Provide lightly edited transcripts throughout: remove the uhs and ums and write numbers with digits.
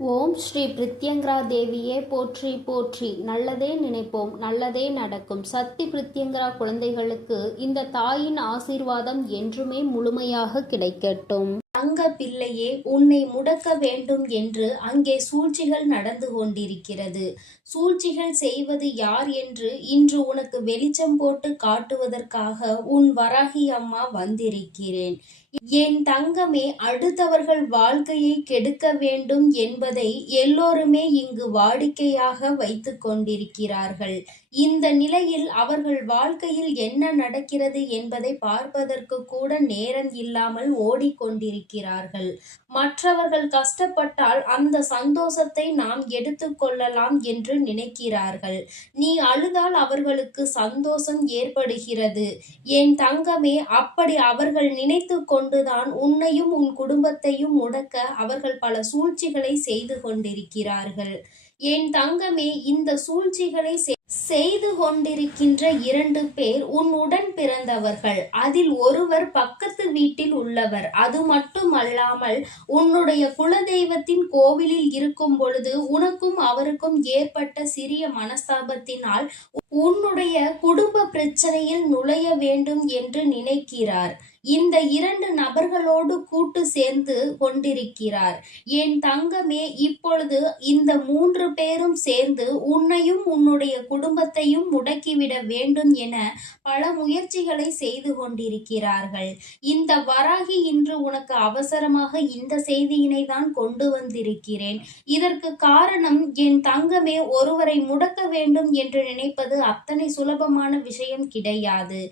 ஓம் ஸ்ரீ பிரித்யங்கரா தேவியே போற்றி போற்றி. நல்லதே நினைப்போம், நல்லதே நடக்கும். சக்தி பிரித்யங்கரா குழந்தைகளுக்கு இந்த தாயின் ஆசீர்வாதம் என்றுமே முழுமையாக கிடைக்கட்டும். தங்க பிள்ளையே, உன்னை முடக்க வேண்டும் என்று அங்கே சூழ்ச்சிகள் நடந்து கொண்டிருக்கிறது. சூழ்ச்சிகள் செய்வது யார் என்று இன்று உனக்கு வெளிச்சம் போட்டு காட்டுவதற்காக உன் வராகி அம்மா வந்திருக்கிறேன். என் தங்கமே, அடுத்தவர்கள் வாழ்க்கையை கெடுக்க வேண்டும் என்பதை எல்லோருமே இங்கு வாடிக்கையாக வைத்து கொண்டிருக்கிறார்கள். இந்த நிலையில் அவர்கள் வாழ்க்கையில் என்ன நடக்கிறது என்பதை பார்ப்பதற்கு கூட நேரம் இல்லாமல் ஓடிக்கொண்டிருக்கிறார்கள். மற்றவர்கள் கஷ்டப்பட்டால் அந்த சந்தோஷத்தை நாம் எடுத்துக்கொள்ளலாம் என்று நினைக்கிறார்கள். நீ அழுதால் அவர்களுக்கு சந்தோஷம் ஏற்படுகிறது. என் தங்கமே, அப்படி அவர்கள் நினைத்து கொண்டுதான் உன்னையும் உன் குடும்பத்தையும் முடக்க அவர்கள் பல சூழ்ச்சிகளை செய்து கொண்டிருக்கிறார்கள். என் தங்கமே, இந்த சூழ்ச்சிகளை செய்து கொண்டிருக்கின்ற 2 பேர் உன் உடன் பிறந்தவர்கள். அதில் ஒருவர் பக்கத்து வீட்டில் உள்ளவர். அது மட்டுமல்லாமல் உன்னுடைய குலதெய்வத்தின் கோவிலில் இருக்கும் பொழுது உனக்கும் அவருக்கும் ஏற்பட்ட சிறிய மனஸ்தாபத்தினால் உன்னுடைய குடும்ப பிரச்சனையில் நுழைய வேண்டும் என்று நினைக்கிறார். இந்த 2 நபர்களோடு கூட்டு சேர்ந்து கொண்டிருக்கிறார். என் தங்கமே, இப்பொழுது இந்த 3 பேரும் சேர்ந்து உன்னையும் உன்னுடைய குடும்பத்தையும் முடக்கிவிட வேண்டும் என பல முயற்சிகளை செய்து கொண்டிருக்கிறார்கள். இந்த வராகி இன்று உனக்கு அவசரமாக இந்த செய்தியினை தான் கொண்டு வந்திருக்கிறேன். இதற்கு காரணம் என் தங்கமே, ஒருவரை முடக்க வேண்டும் என்று நினைப்பது அத்தனை சுலபமான விஷயம் கிடையாது.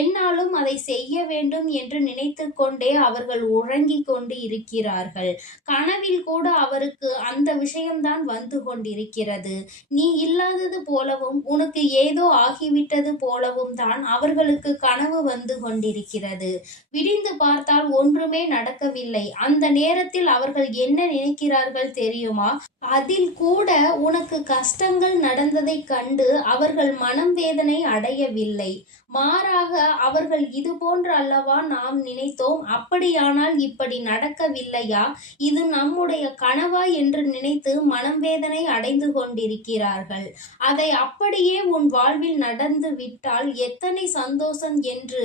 என்னாலும் அதை செய்ய வேண்டும் என்று நினைத்து கொண்டே அவர்கள் உறங்கிக் கொண்டு இருக்கிறார்கள். கனவில் கூட அவருக்கு அந்த விஷயம்தான் வந்து கொண்டிருக்கிறது. நீ இல்லாதது போலவும் உனக்கு ஏதோ ஆகிவிட்டது போலவும் தான் அவர்களுக்கு கனவு வந்து கொண்டிருக்கிறது. விடிந்து பார்த்தால் ஒன்றுமே நடக்கவில்லை. அந்த நேரத்தில் அவர்கள் என்ன நினைக்கிறார்கள் தெரியுமா? அதில் கூட உனக்கு கஷ்டங்கள் நடந்ததை கண்டு அவர்கள் மனம் வேதனை அடையவில்லை. மாறாக அவர்கள் இது போன்று அல்லவா நாம் நினைத்தோம், அப்படியானால் இப்படி நடக்கவில்லையா, இது நம்முடைய கனவா என்று நினைத்து மனம் வேதனை அடைந்து கொண்டிருக்கிறார்கள். அதை அப்படியே உன் வாழ்வில் நடந்து விட்டால் எத்தனை சந்தோஷம் என்று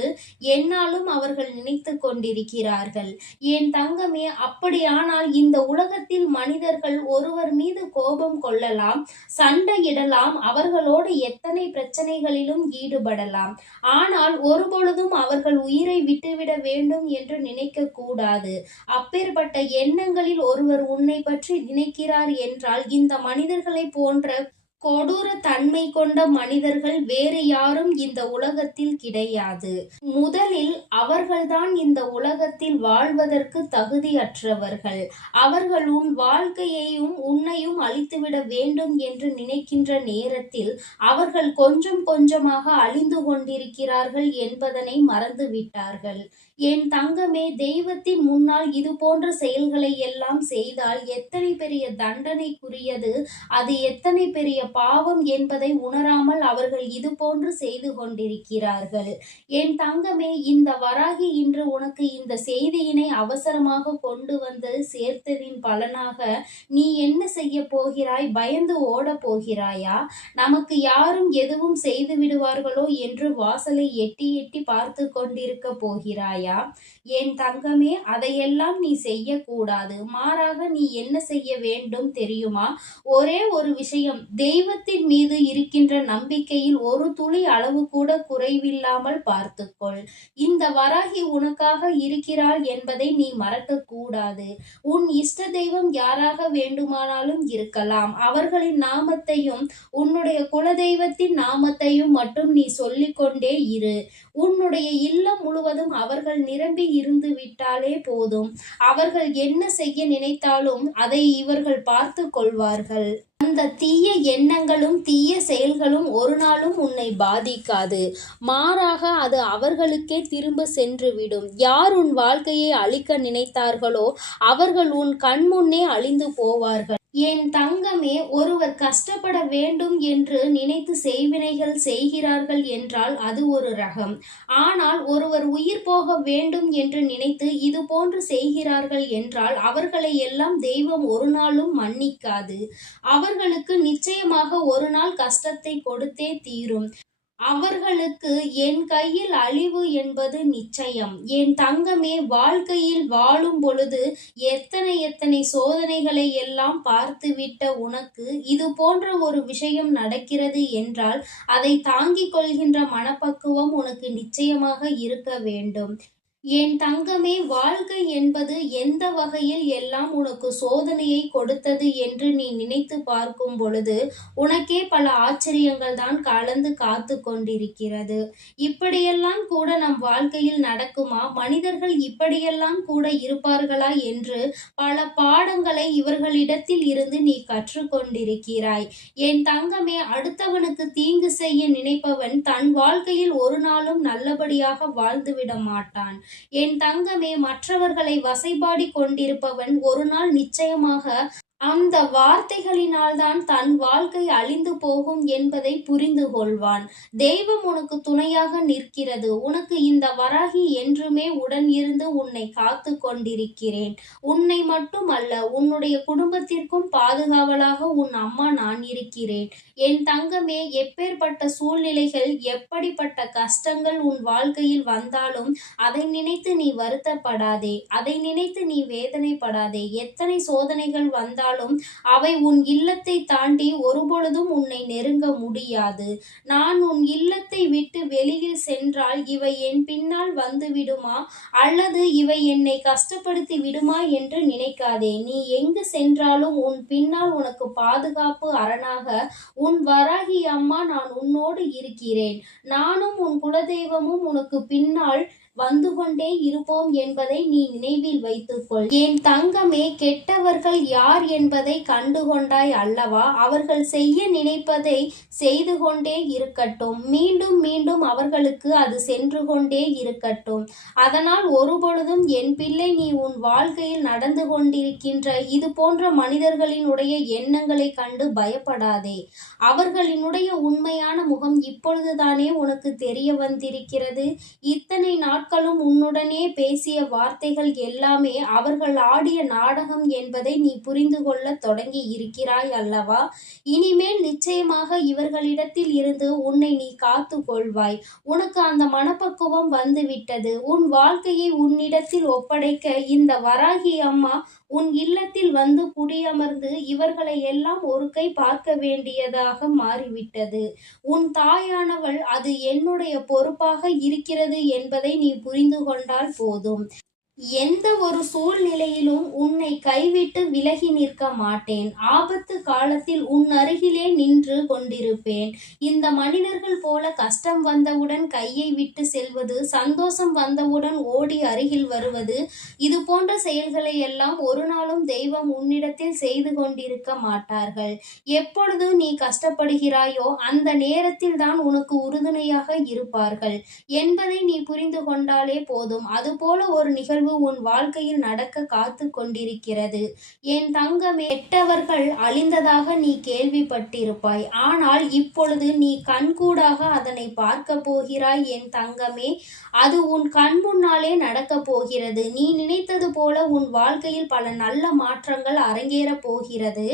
என்னாலும் அவர்கள் நினைத்து கொண்டிருக்கிறார்கள். என் தங்கமே, அப்படியானால் இந்த உலகத்தில் மனிதர்கள் ஒருவர் மீது கோபம் கொள்ளலாம், சண்டையிடலாம், அவர்களோடு எத்தனை பிரச்சனைகளிலும் ஈடுபடலாம். ஆனால் ஒருபொழுதும் அவர்கள் உயிரை விட்டுவிட வேண்டும் என்று நினைக்க கூடாது. அப்பேற்பட்ட எண்ணங்களில் ஒருவர் உன்னை பற்றி நினைக்கிறார் என்றால் இந்த மனிதர்களை போன்ற கொடூர தன்மை கொண்ட மனிதர்கள் வேறு யாரும் இந்த உலகத்தில் கிடையாது. முதலில் அவர்கள்தான் இந்த உலகத்தில் வாழ்வதற்கு தகுதியற்றவர்கள். அவர்கள் உன் வாழ்க்கையையும் உன்னையும் அழித்துவிட வேண்டும் என்று நினைக்கின்ற நேரத்தில் அவர்கள் கொஞ்சம் கொஞ்சமாக அழிந்து கொண்டிருக்கிறார்கள் என்பதனை மறந்துவிட்டார்கள். என் தங்கமே, தெய்வத்தின் முன்னால் இது போன்ற செயல்களை எல்லாம் செய்தால் எத்தனை பெரிய தண்டனைக்குரியது, அது எத்தனை பெரிய பாவம் என்பதை உணராமல் அவர்கள் இது போன்று செய்து கொண்டிருக்கிறார்கள். என் தங்கமே, இந்த வராகி இன்று உனக்கு இந்த செய்தியினை அவசரமாக கொண்டு வந்து சேர்த்ததின் பலனாக நீ என்ன செய்ய போகிறாய்? பயந்து ஓட போகிறாயா? நமக்கு யாரும் எதுவும் செய்து விடுவார்களோ என்று வாசலை எட்டி எட்டி பார்த்து கொண்டிருக்க போகிறாய்? என் தங்கமே, அதையெல்லாம் நீ செய்யக்கூடாது. மாறாக நீ என்ன செய்ய வேண்டும் தெரியுமா? ஒரே ஒரு விஷயம், தெய்வத்தின் மீது இருக்கின்ற நம்பிக்கையில் ஒரு துளி அளவு கூட குறைவில்லாமல் பார்த்துக்கொள். இந்த வராகி உனக்காக இருக்கிறாள் என்பதை நீ மறக்க கூடாது. உன் இஷ்ட தெய்வம் யாராக வேண்டுமானாலும் இருக்கலாம். அவர்களின் நாமத்தையும் உன்னுடைய குலதெய்வத்தின் நாமத்தையும் மட்டும் நீ சொல்லிக்கொண்டே இரு. உன்னுடைய இல்லம் முழுவதும் அவர்கள் நிரம்பி இருந்து விட்டாலே போதும். அவர்கள் என்ன செய்ய நினைத்தாலும் அதை இவர்கள் பார்த்து கொள்வார்கள். அந்த தீய எண்ணங்களும் தீய செயல்களும் ஒரு நாளும் உன்னை பாதிக்காது. மாறாக அது அவர்களுக்கே திரும்ப சென்றுவிடும். யார் உன் வாழ்க்கையை அழிக்க நினைத்தார்களோ அவர்கள் உன் கண் முன்னே அழிந்து போவார்கள். என் தங்கமே, ஒருவர் கஷ்டப்பட வேண்டும் என்று நினைத்து செய்வினைகள் செய்கிறார்கள் என்றால் அது ஒரு ரகம். ஆனால் ஒருவர் உயிர் போக வேண்டும் என்று நினைத்து இது போன்று செய்கிறார்கள் என்றால் அவர்களை எல்லாம் தெய்வம் ஒரு நாளும் மன்னிக்காது. அவர்களுக்கு நிச்சயமாக ஒரு நாள் கஷ்டத்தை கொடுத்தே தீரும். அவர்களுக்கு என் கையில் அழிவு என்பது நிச்சயம். என் தங்கமே, வாழ்க்கையில் வாழும் பொழுது எத்தனை எத்தனை சோதனைகளை எல்லாம் பார்த்துவிட்ட உனக்கு இது போன்ற ஒரு விஷயம் நடக்கிறது என்றால் அதை தாங்கிக் கொள்கின்ற மனப்பக்குவம் உனக்கு நிச்சயமாக இருக்க வேண்டும். என் தங்கமே, வாழ்க்கை என்பது எந்த வகையில் எல்லாம் உனக்கு சோதனையை கொடுத்தது என்று நீ நினைத்து பார்க்கும் பொழுது உனக்கே பல ஆச்சரியங்கள் தான் கலந்து காத்து கொண்டிருக்கிறது. இப்படியெல்லாம் கூட நம் வாழ்க்கையில் நடக்குமா? மனிதர்கள் இப்படியெல்லாம் கூட இருப்பார்களா என்று பல பாடங்களை இவர்களிடத்தில் இருந்து நீ கற்றுக்கொண்டிருக்கிறாய். என் தங்கமே, அடுத்தவனுக்கு தீங்கு செய்ய நினைப்பவன் தன் வாழ்க்கையில் ஒரு நாளும் நல்லபடியாக வாழ்ந்துவிட மாட்டான். என் தங்கமே, மற்றவர்களை வசைபாடி கொண்டிருப்பவன் ஒரு நாள் நிச்சயமாக அந்த வார்த்தைகளினால்தான் தன் வாழ்க்கை அழிந்து போகும் என்பதை புரிந்து கொள்வான். தெய்வம் உனக்கு துணையாக நிற்கிறது. உனக்கு இந்த வராகி என்றுமே உடன் இருந்து உன்னை காத்து கொண்டிருக்கிறேன். உன்னை மட்டுமல்ல, உன்னுடைய குடும்பத்திற்கும் பாதுகாவலாக உன் அம்மா நான் இருக்கிறேன். என் தங்கமே, எப்பேற்பட்ட சூழ்நிலைகள், எப்படிப்பட்ட கஷ்டங்கள் உன் வாழ்க்கையில் வந்தாலும் அதை நினைத்து நீ வருத்தப்படாதே. அதை நினைத்து நீ வேதனைப்படாதே. எத்தனை சோதனைகள் வந்தாலும் அவை உன் இல்லத்தை தாண்டி ஒருபொழுதும் உன்னை நெருங்க முடியாது. நான் உன் இல்லத்தை விட்டு வெளியில் சென்றால் இவை என் பின்னால் வந்து விடுமா அல்லது இவை என்னை கஷ்டப்படுத்தி விடுமா என்று நினைக்காதே. நீ எங்கு சென்றாலும் உன் பின்னால் உனக்கு பாதுகாப்பு அரணாக உன் வராகி அம்மா நான் உன்னோடு இருக்கிறேன். நானும் உன் குலதெய்வமும் உனக்கு பின்னால் வந்து கொண்டே இருப்போம் என்பதை நீ நினைவில் வைத்துக்கொள். என் தங்கமே, கெட்டவர்கள் யார் என்பதை கண்டுகொண்டாய் அல்லவா? அவர்கள் செய்ய நினைப்பதை செய்து கொண்டே இருக்கட்டும். மீண்டும் மீண்டும் அவர்களுக்கு அது சென்று கொண்டே இருக்கட்டும். அதனால் ஒருபொழுதும் என் பிள்ளை, நீ உன் வாழ்க்கையில் நடந்து கொண்டிருக்கின்ற இது போன்ற மனிதர்களினுடைய எண்ணங்களை கண்டு பயப்படாதே. அவர்களினுடைய உண்மையான முகம் இப்பொழுதுதானே உனக்கு தெரிய வந்திருக்கிறது. இத்தனை நாட்களும் உன்னுடனே பேசிய வார்த்தைகள் எல்லாமே அவர்கள் ஆடிய நாடகம் என்பதை நீ புரிந்து கொள்ள தொடங்கி இருக்கிறாய் அல்லவா? இனிமேல் நிச்சயமாக இவர்களிடத்தில் இருந்து உன்னை நீ காத்து கொள்வாய். உனக்கு அந்த மனப்பக்குவம் வந்துவிட்டது. உன் வாழ்க்கையை உன்னிடத்தில் ஒப்படைக்க இந்த வராகி அம்மா உன் இல்லத்தில் வந்து குடியமர்ந்து இவர்களை எல்லாம் ஒரு கை பார்க்க வேண்டியதாக மாறிவிட்டது. உன் தாயானவள் அது என்னுடைய பொறுப்பாக இருக்கிறது என்பதை நீ புரிந்து கொண்டால் போதும். எந்த ஒரு சூழ்நிலையிலும் உன்னை கைவிட்டு விலகி நிற்க மாட்டேன். ஆபத்து காலத்தில் உன் அருகிலே நின்று கொண்டிருப்பேன். இந்த மனிதர்கள் போல கஷ்டம் வந்தவுடன் கையை விட்டு செல்வது, சந்தோஷம் வந்தவுடன் ஓடி அருகில் வருவது, இது போன்ற செயல்களை எல்லாம் ஒரு நாளும் தெய்வம் உன்னிடத்தில் செய்து கொண்டிருக்க மாட்டார்கள். எப்பொழுது நீ கஷ்டப்படுகிறாயோ அந்த நேரத்தில் தான் உனக்கு உறுதுணையாக இருப்பார்கள் என்பதை நீ புரிந்து கொண்டாலே போதும். அதுபோல ஒரு நிகழ்வு உன் வாழ்க்கையில் நடக்க காத்து கொண்டிருக்கிறது. என் தங்கமே, கெட்டவர்கள் அழிந்ததாக நீ கேள்விப்பட்டிருப்பாய். ஆனால் இப்பொழுது நீ கண்கூடாக அதனை பார்க்க போகிறாய் என் தங்கமே. அது உன் கண் முன்னாலே நடக்க போகிறது. நீ நினைத்தது போல உன் வாழ்க்கையில் பல நல்ல மாற்றங்கள் அரங்கேறப் போகிறது.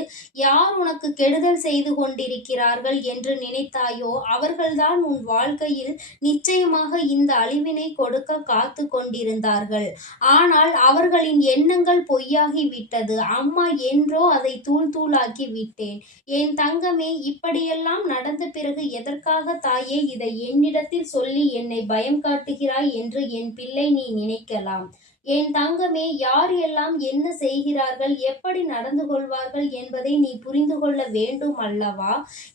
யார் உனக்கு கெடுதல் செய்து கொண்டிருக்கிறார்கள் என்று நினைத்தாயோ அவர்கள்தான் உன் வாழ்க்கையில் நிச்சயமாக இந்த அழிவினை கொடுக்க காத்து கொண்டிருந்தார்கள். ஆனால் அவர்களின் எண்ணங்கள் பொய்யாகி விட்டது. அம்மா என்றோ அதை தூள் தூளாக்கி விட்டேன். என் தங்கமே, இப்படியெல்லாம் நடந்த பிறகு எதற்காக தாயே இதை என்னிடத்தில் சொல்லி என்னை பயம் காட்டுகிறாய் என்று என் பிள்ளை நீ நினைக்கலாம். என் தங்கமே, யார் எல்லாம் என்ன செய்கிறார்கள், எப்படி நடந்து கொள்வார்கள் என்பதை நீ புரிந்து கொள்ள வேண்டும் அல்லவா?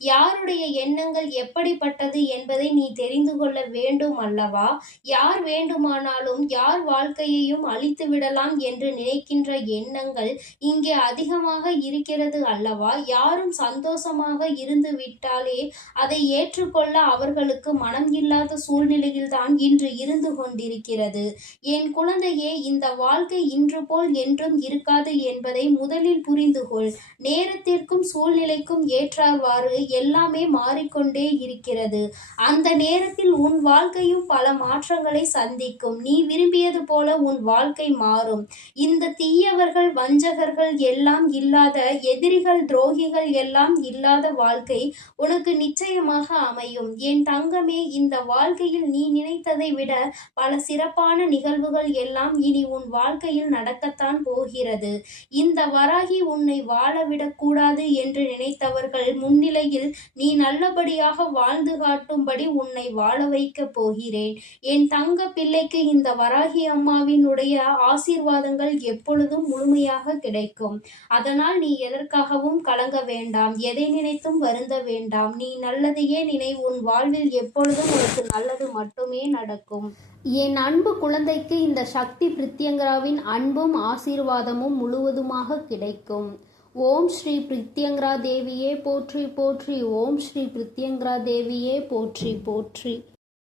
யாருடைய எண்ணங்கள் எப்படிப்பட்டது என்பதை நீ தெரிந்து கொள்ள வேண்டும் அல்லவா? யார் வேண்டுமானாலும் யார் வாழ்க்கையையும் அழித்து விடலாம் என்று நினைக்கின்ற எண்ணங்கள் இங்கே அதிகமாக இருக்கிறது அல்லவா? யாரும் சந்தோஷமாக இருந்து விட்டாலே அதை ஏற்றுக்கொள்ள அவர்களுக்கு மனம் இல்லாத சூழ்நிலையில்தான் இன்று இருந்து கொண்டிருக்கிறது. என் குழந்தையே, இந்த வாழ்க்கை இன்று போல் என்றும் இருக்காது என்பதை முதலில் புரிந்து கொள். நேரத்திற்கும் சூழ்நிலைக்கும் ஏற்றவாறு எல்லாமே மாறிக்கொண்டே இருக்கிறது. அந்த நேரத்தில் உன் வாழ்க்கையும் பல மாற்றங்களை சந்திக்கும். நீ விரும்பியது போல உன் வாழ்க்கை மாறும். இந்த தீயவர்கள், வஞ்சகர்கள் எல்லாம் இல்லாத, எதிரிகள், துரோகிகள் எல்லாம் இல்லாத வாழ்க்கை உனக்கு நிச்சயமாக அமையும். என் தங்கமே, இந்த வாழ்க்கையில் நீ நினைத்ததை விட பல சிறப்பான நிகழ்வுகள் எல்லாம் இனி உன் வாழ்க்கையில் நடக்கத்தான் போகிறது. இந்த வராகி உன்னை வாழவிடக்கூடாது என்று நினைத்தவர்கள் முன்னிலையில் நீ நல்லபடியாக வாழ்ந்து காட்டும்படி உன்னை வாழ வைக்கப் போகிறேன். என் தங்க பிள்ளைக்கு இந்த வராகி அம்மாவினுடைய ஆசீர்வாதங்கள் எப்பொழுதும் முழுமையாக கிடைக்கும். அதனால் நீ எதற்காகவும் கலங்க வேண்டாம், எதை நினைத்தும் வருந்த வேண்டாம். நீ நல்லதையே நினை. உன் வாழ்வில் எப்பொழுதும் உனக்கு நல்லது மட்டுமே நடக்கும். என் அன்பு குழந்தைக்கு இந்த சக்தி பிரித்யங்கராவின் அன்பும் ஆசீர்வாதமும் முழுவதுமாக கிடைக்கும். ஓம் ஸ்ரீ பிரித்யங்கரா தேவியே போற்றி போற்றி. ஓம் ஸ்ரீ பிரித்யங்கரா தேவியே போற்றி போற்றி.